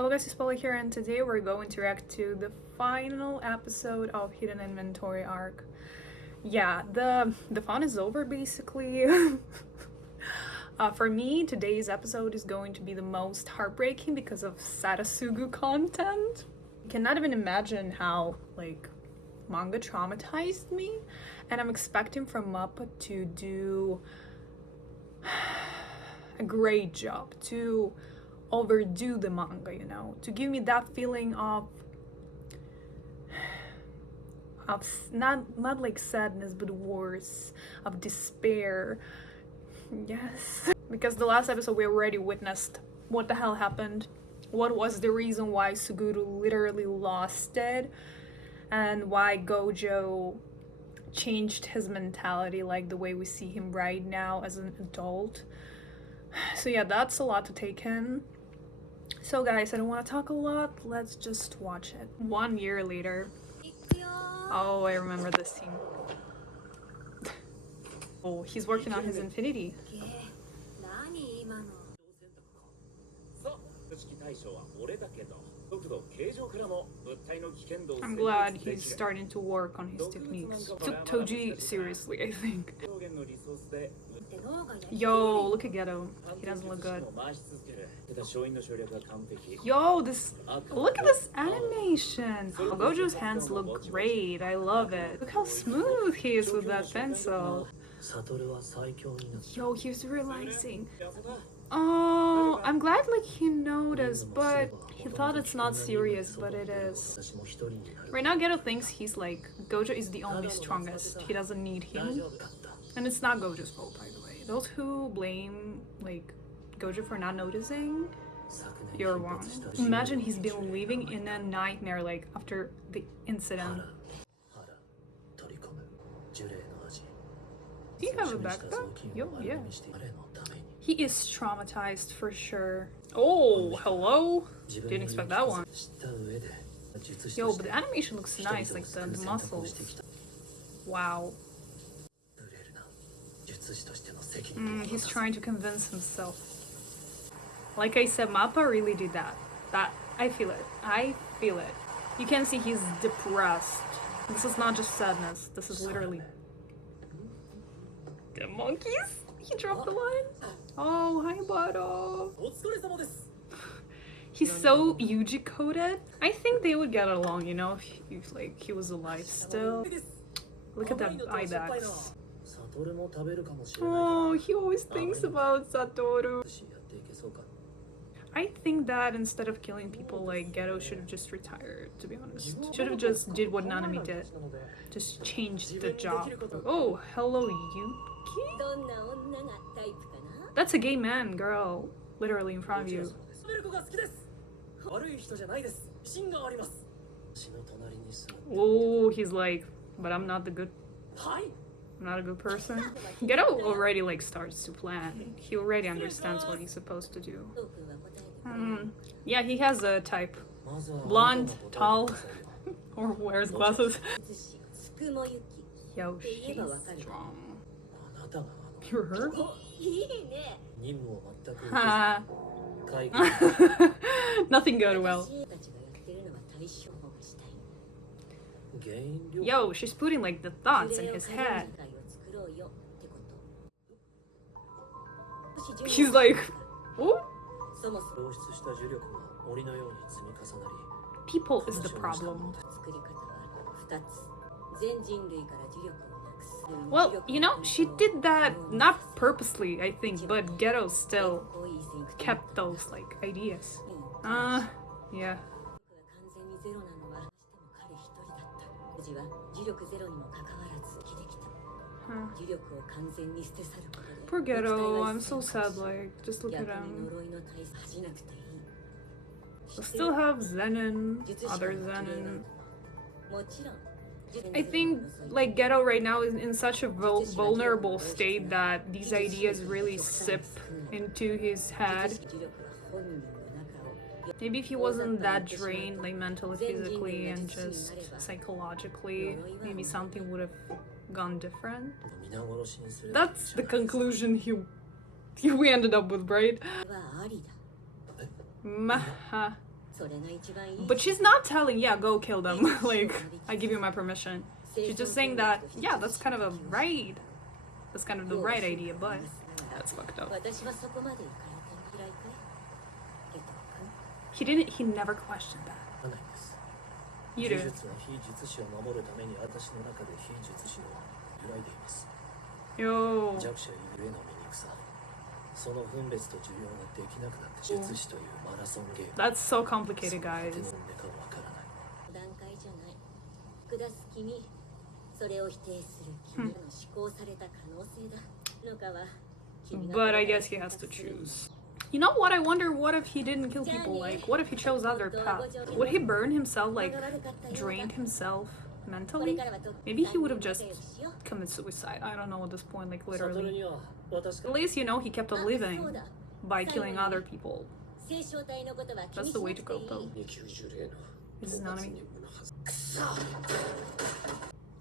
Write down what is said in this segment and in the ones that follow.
Hello guys, it's Paula here, and today we're going to react to the final episode of Hidden Inventory arc. Yeah, the fun is over basically. For me, today's episode is going to be the most heartbreaking because of Sarasugu content. I cannot even imagine how manga traumatized me, and I'm expecting from Mappa to do a great job, to overdo the manga, to give me that feeling of not like sadness, but worse, of despair. Yes, because the last episode we already witnessed what the hell happened, what was the reason why Suguru literally lost it, and why Gojo changed his mentality, like the way we see him right now as an adult. So yeah, that's a lot to take in. So guys, I don't want to talk a lot, let's just watch it. 1 year later. Oh, I remember this scene. Oh, he's working on his infinity. I'm glad he's starting to work on his techniques. Took Toji seriously, I think. Yo, look at Geto. He doesn't look good. Yo, look at this animation. Gojo's hands look great. I love it. Look how smooth he is with that pencil. Yo, he's realizing. Oh, I'm glad he noticed, but he thought it's not serious, but it is. Right now, Geto thinks he's Gojo is the only strongest. He doesn't need him. And it's not Gojo's fault, by the way. Those who blame Gojo for not noticing, you're wrong. Imagine he's been living in a nightmare after the incident. Do you have a backpack? Yo, yeah. He is traumatized for sure. Oh, hello? Didn't expect that one. Yo, but the animation looks nice, the muscles. Wow. He's trying to convince himself. Like I said, Mappa really did that. I feel it. I feel it. You can see he's depressed. This is not just sadness. This is literally... The monkeys? He dropped the line. Oh, hi, Bado. He's so Yuji coded. I think they would get along, if he was alive still. Look at that eye bags. Oh, he always thinks about Satoru. I think that instead of killing people, Geto should have just retired, to be honest. Should have just did what Nanami did. Just changed the job. Oh, hello, Yuki? That's a gay man, girl. Literally in front of you. Oh, he's but I'm not the good... I'm not a good person. Geto already starts to plan. He already understands what he's supposed to do. Yeah, he has a type. Blonde, tall, or wears glasses. Yo, she's strong. You're her? Ha. Nothing good well. Yo, she's putting the thoughts in his head. He's oh? People is the problem. Well, she did that not purposely, I think, but Geto still kept those ideas. Yeah. Poor Geto, I'm so sad, just look at him. We still have Zenin, other Zenin. I think, Geto right now is in such a vulnerable state that these ideas really sip into his head. Maybe if he wasn't that drained, mentally, physically, and just psychologically, maybe something would have gone different. That's the conclusion we ended up with, right? Maha. But she's not telling, yeah, go kill them. Like, I give you my permission. She's just saying that, yeah, that's kind of a right. That's kind of the right idea, but that's fucked up. He never questioned that. You do. Yo. That's so complicated, guys. But I guess he has to choose. You know what? I wonder what if he didn't kill people? Like, what if he chose other paths? Would he burn himself, like, drained himself mentally? Maybe he would have just committed suicide. I don't know at this point, like, literally. At least, you know, he kept on living by killing other people. That's the way to go, though. This is Nanami.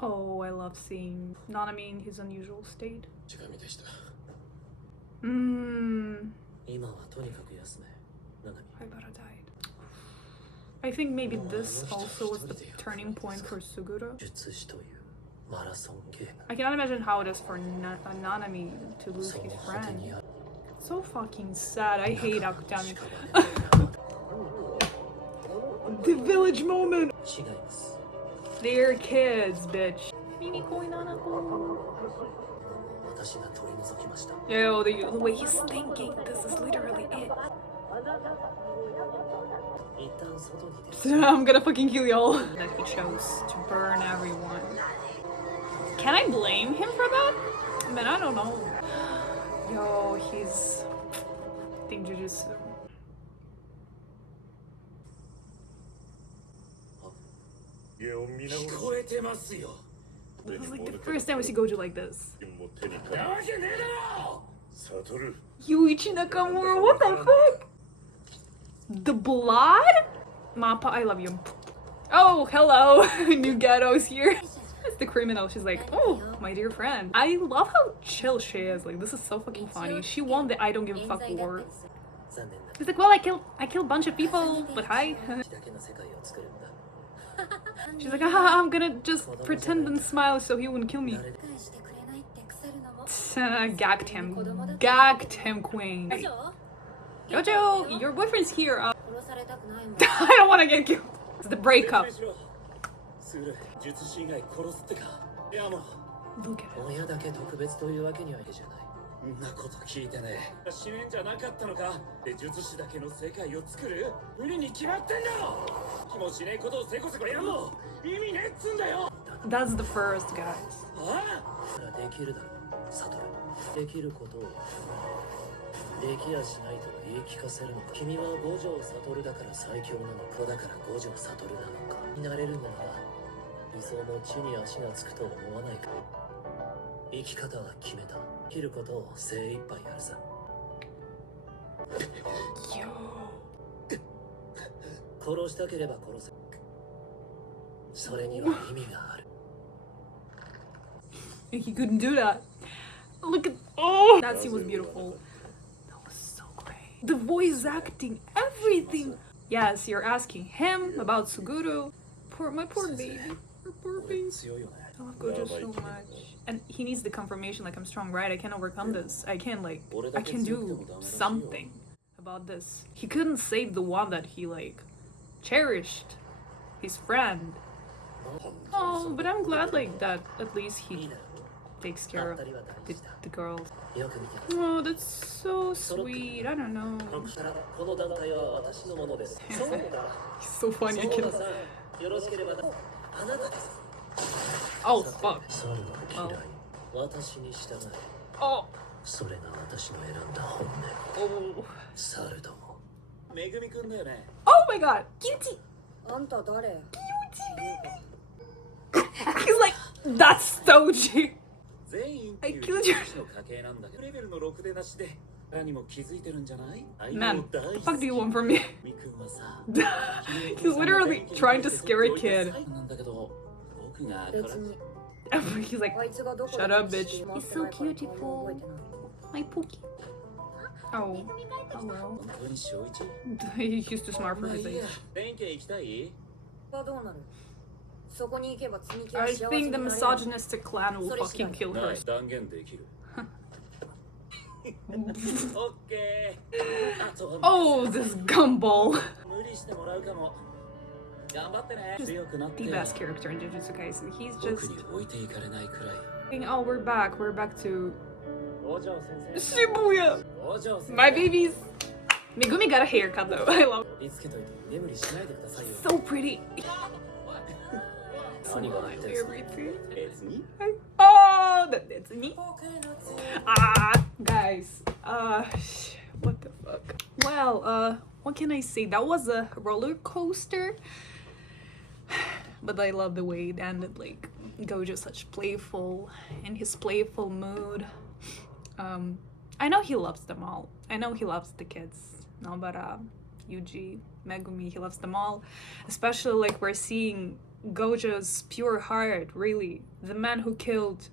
Oh, I love seeing Nanami in his unusual state. Haibara died. I think maybe this also was the turning point for Suguru. I cannot imagine how it is for Nanami to lose his friend. So fucking sad. I hate Akutami. The village moment. They're kids, bitch. Yo, the way he's thinking, this is literally it. I'm gonna fucking kill y'all. That he chose to burn everyone. Can I blame him for that? Man, I don't know. Yo, he's... Team Jujutsu. This is like the first time we see Gojo like this. Yuichi Nakamura, what the fuck? The blood? Mappa, I love you. Oh, hello. New Ghetto's here. It's the criminal. She's like, oh, my dear friend. I love how chill she is. Like, this is so fucking funny. She won the I don't give a fuck war. She's like, well, I killed a bunch of people, but hi. She's like, ah, I'm gonna just pretend and smile so he wouldn't kill me. Gagged him, queen. Hey. Jojo, your boyfriend's here. I don't want to get killed. It's the breakup. Look at it. んなこと聞いてね。死ねんじゃなかったのか。で術師だけの世界を作る。無理に決まってんだろ。気もしねえことをせこせこやるの。意味ねえっつんだよ。That's the first, guys. ああ。できるだろ。サトル。できることを。できやしないと言い聞かせるのか。君は五条悟だから最強なのか。だから五条悟なのか。になれるのなら理想も地に足がつくと思わないか。生き方は決めた。切ることを精一杯やるさ。殺したければ殺せ。それには意味がある。He couldn't do that. Look at that scene was beautiful. That was so great. The voice acting, everything. Yes, you're asking him about Suguru. My poor baby. Poor baby. I love Gojo so much. And he needs the confirmation, like, I'm strong, right? I can overcome this. I can do something about this. He couldn't save the one that he, like, cherished. His friend. Oh, but I'm glad, like, that at least he takes care of the girls. Oh, that's so sweet. I don't know. He's so funny. I can't... Oh, fuck. Oh. Oh. Oh my god. Cutie. He's like, that's Soji. I killed you. Man, what the fuck do you want from me? He's literally trying to scare a kid. He's like, shut up, bitch. He's so beautiful. My Pookie. Oh, hello. 本当に小一 He's too smart for まあ his いいや age. 弁慶行きたいはどうなるそこに行けば積み木は I 幸せに think な the れる misogynistic clan will Sorry, fucking kill な her. い断言できるオッケーあとは Oh, this gumball. 無理してもらうかも頑張ってね強くなって The best character in Jujutsu Kaisen. He's 僕 just に置いていかれないくらい oh, we're back. We're back to 五条先生 Shibuya. 五条先生 My babies. Megumi got a haircut though. I love 見つけといて居眠りしないでくださいよ it. So pretty. 何が言ってる Everything. 別に Oh, that's me. Ah, guys. What the fuck? Well, what can I say? That was a roller coaster. But I love the way it ended. Like Gojo's such playful, in his playful mood. I know he loves them all. I know he loves the kids. Nobara, Yuji, Megumi, he loves them all. Especially like we're seeing Gojo's pure heart, really. The man who killed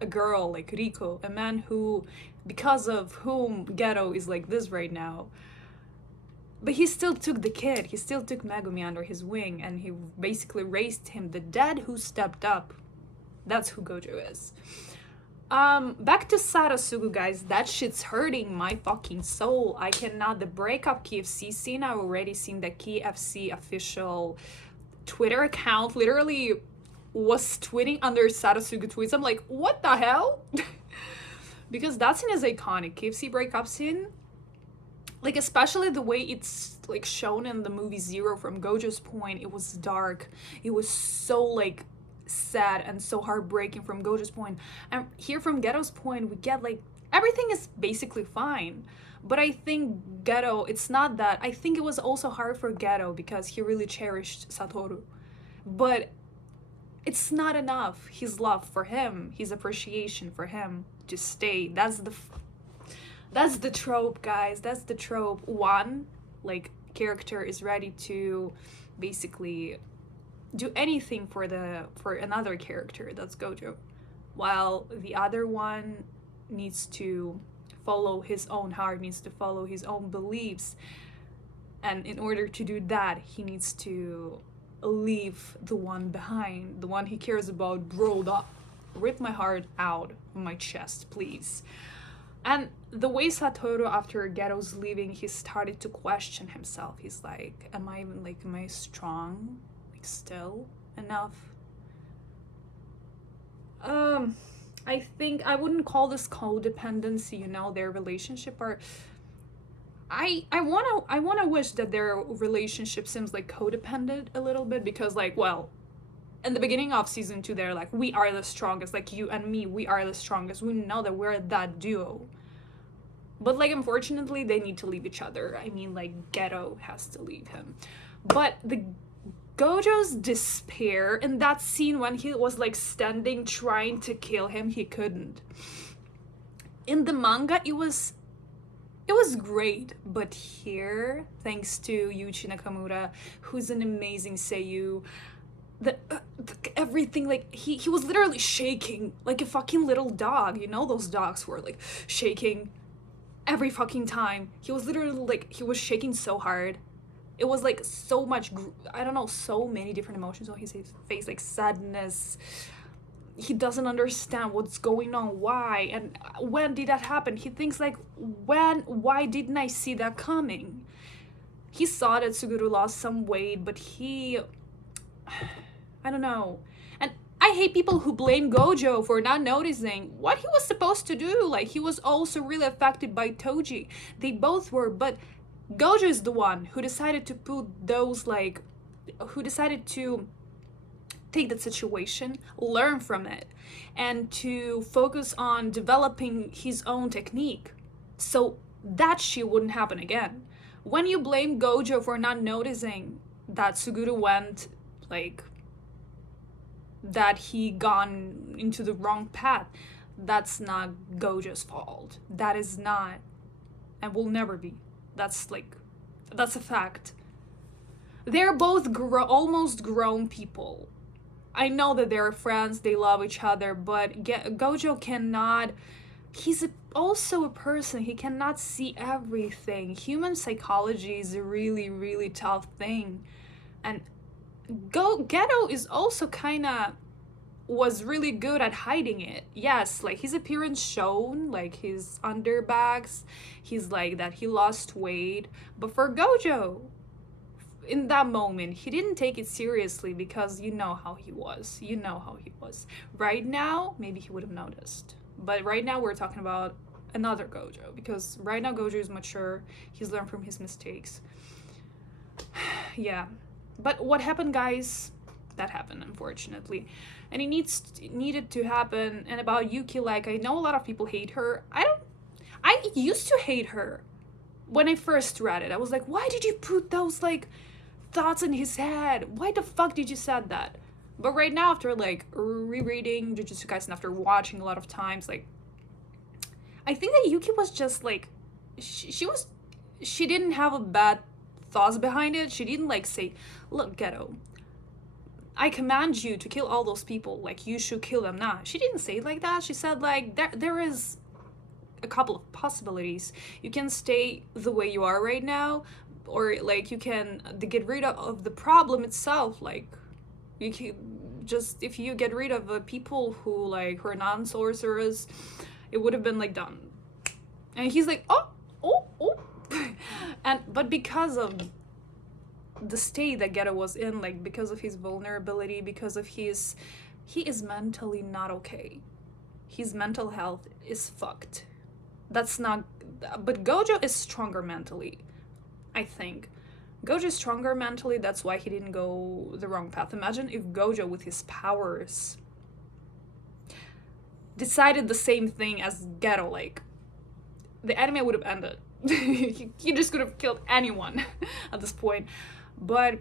a girl like Riko, a man who, because of whom Ghetto is like this right now. But he still took the kid, he still took Megumi under his wing, and he basically raised him. The dad who stepped up, that's who Gojo is. Back to Sarasugu, guys. That shit's hurting my fucking soul. I cannot. The breakup KFC scene, I've already seen the KFC official Twitter account literally was tweeting under Sarasugu tweets. I'm like, what the hell? Because that scene is iconic. KFC breakup scene. Like, especially the way it's like shown in the movie Zero from Gojo's point, it was dark. It was so like sad and so heartbreaking from Gojo's point. And here from Ghetto's point, we get like everything is basically fine. But I think Ghetto, it's not that. I think it was also hard for Ghetto because he really cherished Satoru. But it's not enough. His love for him, his appreciation for him to stay. That's the trope, guys. That's the trope. One, like, character is ready to basically do anything for another character, that's Gojo, while the other one needs to follow his own heart, needs to follow his own beliefs, and in order to do that, he needs to leave the one behind, the one he cares about. Bro, rip my heart out of my chest, please. And the way Satoru, after Ghetto's leaving, he started to question himself. He's like, am I strong? Like, still enough? I think I wouldn't call this codependency, you know, their relationship, or I wanna wish that their relationship seems like codependent a little bit, because like, well, in the beginning of season 2, they're like, we are the strongest, like you and me, we are the strongest. We know that we're that duo. But like, unfortunately, they need to leave each other. I mean, like, Ghetto has to leave him. But the Gojo's despair in that scene when he was like standing trying to kill him, he couldn't. In the manga, it was great, but here, thanks to Yuichi Nakamura, who's an amazing seiyuu, everything, like, he was literally shaking like a fucking little dog. You know those dogs who are like shaking every fucking time. He was literally like, he was shaking so hard. It was like so much, I don't know, so many different emotions on his face, like sadness. He doesn't understand what's going on, why, and when did that happen? He thinks like, why didn't I see that coming? He saw that Suguru lost some weight, but I don't know. And I hate people who blame Gojo for not noticing what he was supposed to do. Like, he was also really affected by Toji. They both were, but Gojo is the one who decided to put those, like, who decided to take that situation, learn from it, and to focus on developing his own technique so that shit wouldn't happen again. When you blame Gojo for not noticing that Suguru went, like, that he gone into the wrong path, that's not Gojo's fault. That is not, and will never be. That's a fact. They're both almost grown people. I know that they're friends, they love each other, but Gojo cannot he's also a person. He cannot see everything. Human psychology is a really, really tough thing. And Ghetto is also kind of was really good at hiding it. Yes, like his appearance shown, like his underbags, he's like that he lost weight. But for Gojo, in that moment, he didn't take it seriously because you know how he was. You know how he was. Right now, maybe he would have noticed. But right now, we're talking about another Gojo because right now Gojo is mature. He's learned from his mistakes. Yeah. But what happened, guys? That happened, unfortunately. And it needed to happen. And about Yuki, like, I know a lot of people hate her. I used to hate her when I first read it. I was like, why did you put those, like, thoughts in his head? Why the fuck did you said that? But right now, after, like, rereading Jujutsu Kaisen, after watching a lot of times, like, I think that Yuki was just, like, she didn't have a bad thoughts behind it. She didn't, like, say, look, Ghetto, I command you to kill all those people, like, you should kill them now. She didn't say it like that. She said, like, there is a couple of possibilities. You can stay the way you are right now, or, like, you can get rid of the problem itself. Like, you can just, if you get rid of people who, like, who are non-sorcerers, it would have been, like, done. And he's like, oh. But because of the state that Ghetto was in, like, because of his vulnerability, because of he is mentally not okay. His mental health is fucked. That's not, but Gojo is stronger mentally, I think. Gojo is stronger mentally, that's why he didn't go the wrong path. Imagine if Gojo, with his powers, decided the same thing as Ghetto, like, the anime would have ended. he just could have killed anyone at this point. But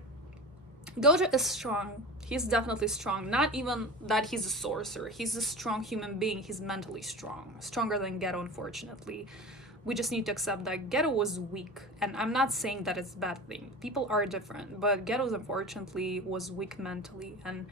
Gojo is strong. He's definitely strong. Not even that he's a sorcerer. He's a strong human being. He's mentally strong. Stronger than Ghetto, unfortunately. We just need to accept that Ghetto was weak. And I'm not saying that it's a bad thing. People are different. But Ghetto, unfortunately, was weak mentally. And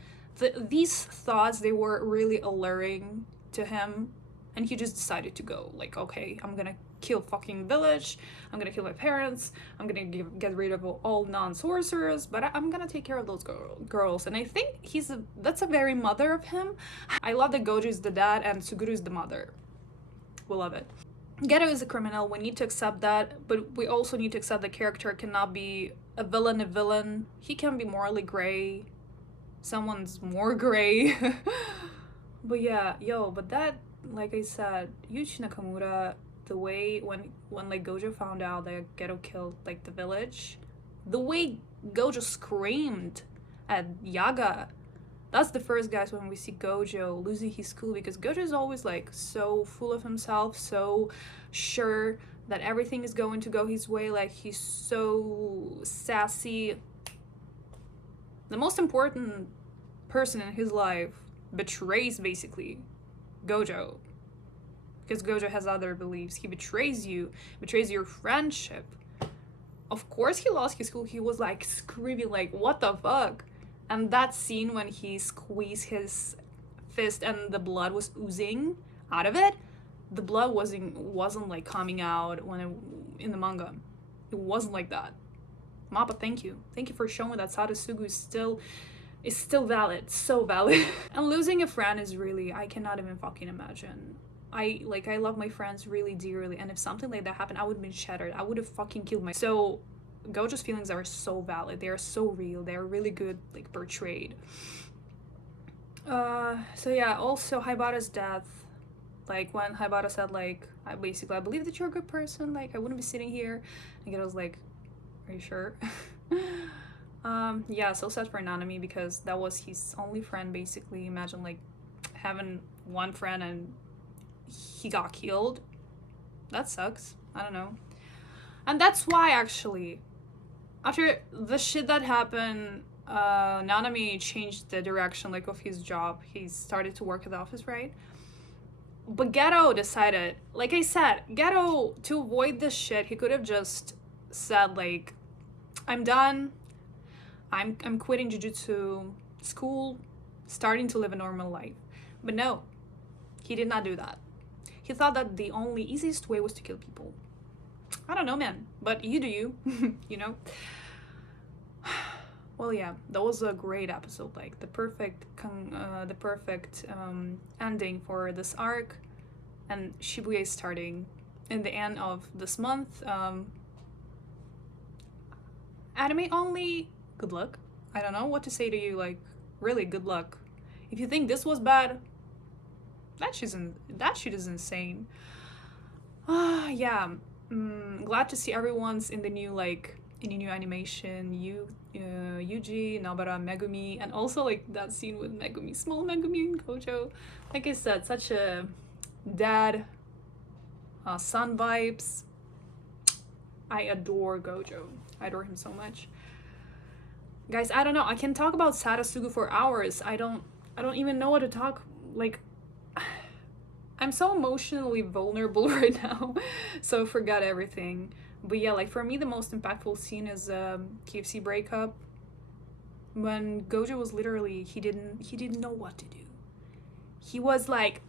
these thoughts, they were really alluring to him. And he just decided to go. Like, okay, I'm gonna kill fucking village, I'm gonna kill my parents, I'm gonna get rid of all non-sorcerers, but I'm gonna take care of those girls. And I think that's a very mother of him. I love that Gojo is the dad and Suguru is the mother. We love it. Ghetto is a criminal, we need to accept that, but we also need to accept the character cannot be a villain. He can be morally gray. Someone's more gray. But yeah, but that, like I said, Yuichi Nakamura, the way when like Gojo found out that Ghetto killed, like, the village, the way Gojo screamed at Yaga, that's the first, guys, when we see Gojo losing his cool, because Gojo is always, like, so full of himself, so sure that everything is going to go his way, like, he's so sassy. The most important person in his life betrays, basically, Gojo. Because Gojo has other beliefs. He betrays you, betrays your friendship. Of course he lost his cool. He was, like, screaming, like, what the fuck? And that scene when he squeezed his fist and the blood was oozing out of it, the blood wasn't like coming out in the manga. It wasn't like that. Mappa, thank you for showing that Sadasugu is still valid, so valid. And losing a friend is really, I cannot even fucking imagine. I love my friends really dearly, and if something like that happened, I would have been shattered. I would have fucking killed myself. So Gojo's feelings are so valid. They are so real. They are really good, like, portrayed. So yeah, also Haibara's death. Like, when Haibara said, like, I believe that you're a good person, like, I wouldn't be sitting here. And Geto's like, are you sure? Yeah, so sad for Nanami, because that was his only friend, basically. Imagine, like, having one friend and he got killed. That sucks. I don't know. And that's why, actually, after the shit that happened, Nanami changed the direction, like, of his job. He started to work at the office, right? But Ghetto decided, like I said, Ghetto, to avoid this shit, he could have just said, like, I'm done. I'm quitting Jujutsu school, starting to live a normal life. But no, he did not do that. He thought that the only easiest way was to kill people. I don't know, man, but you do you, you know? Well, yeah, that was a great episode, like the perfect ending for this arc, and Shibuya is starting in the end of this month. Anime only, good luck. I don't know what to say to you, like, really, good luck. If you think this was bad, that shit is insane. Yeah, glad to see everyone's in the new, like, in the new animation. Yuji, Nobara, Megumi, and also like that scene with Megumi, small Megumi and Gojo. Like I said, such a dad son vibes. I adore Gojo. I adore him so much. Guys, I don't know. I can talk about Sadasugu for hours. I don't even know what to talk, like, I'm so emotionally vulnerable right now, so forget everything. But yeah, like for me the most impactful scene is KFC breakup, when Gojo was literally, he didn't know what to do. He was like,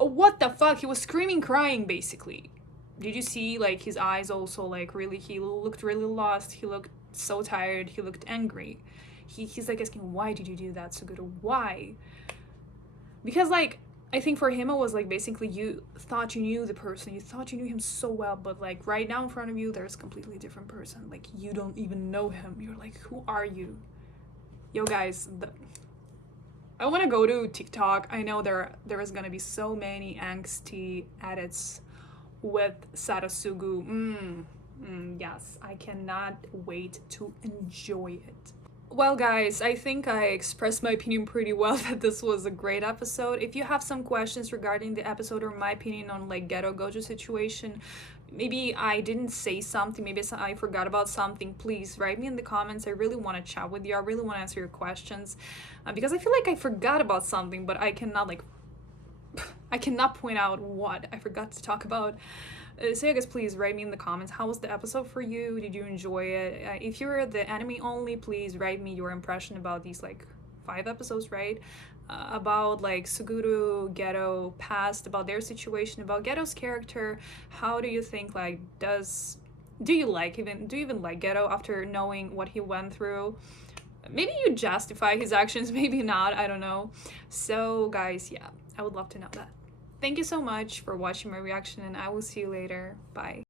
oh, what the fuck? He was screaming, crying basically. Did you see like his eyes also, like really, he looked really lost, he looked so tired, he looked angry. He's like asking, why did you do that, Suguru? Why? Because like I think for him it was like basically you thought you knew the person, you thought you knew him so well, but like right now in front of you there's a completely different person, like you don't even know him. You're like, who are you? Yo guys, I want to go to TikTok. I know there is gonna be so many angsty edits with Sadasugu. Yes, I cannot wait to enjoy it. Well guys, I think I expressed my opinion pretty well that this was a great episode. If you have some questions regarding the episode or my opinion on like Ghetto Gojo situation, maybe I didn't say something, maybe I forgot about something, please write me in the comments. I really want to chat with you. I really want to answer your questions because I feel like I forgot about something, but I cannot I cannot point out what I forgot to talk about. So yeah guys, please write me in the comments, how was the episode for you? Did you enjoy it? If you're the anime only, please write me your impression about these like 5 episodes, right? About like Suguru, Ghetto past, about their situation, about Ghetto's character. How do you think, like, do you even like Ghetto after knowing what he went through? Maybe you justify his actions, maybe not, I don't know. So guys, yeah, I would love to know that. Thank you so much for watching my reaction, and I will see you later. Bye.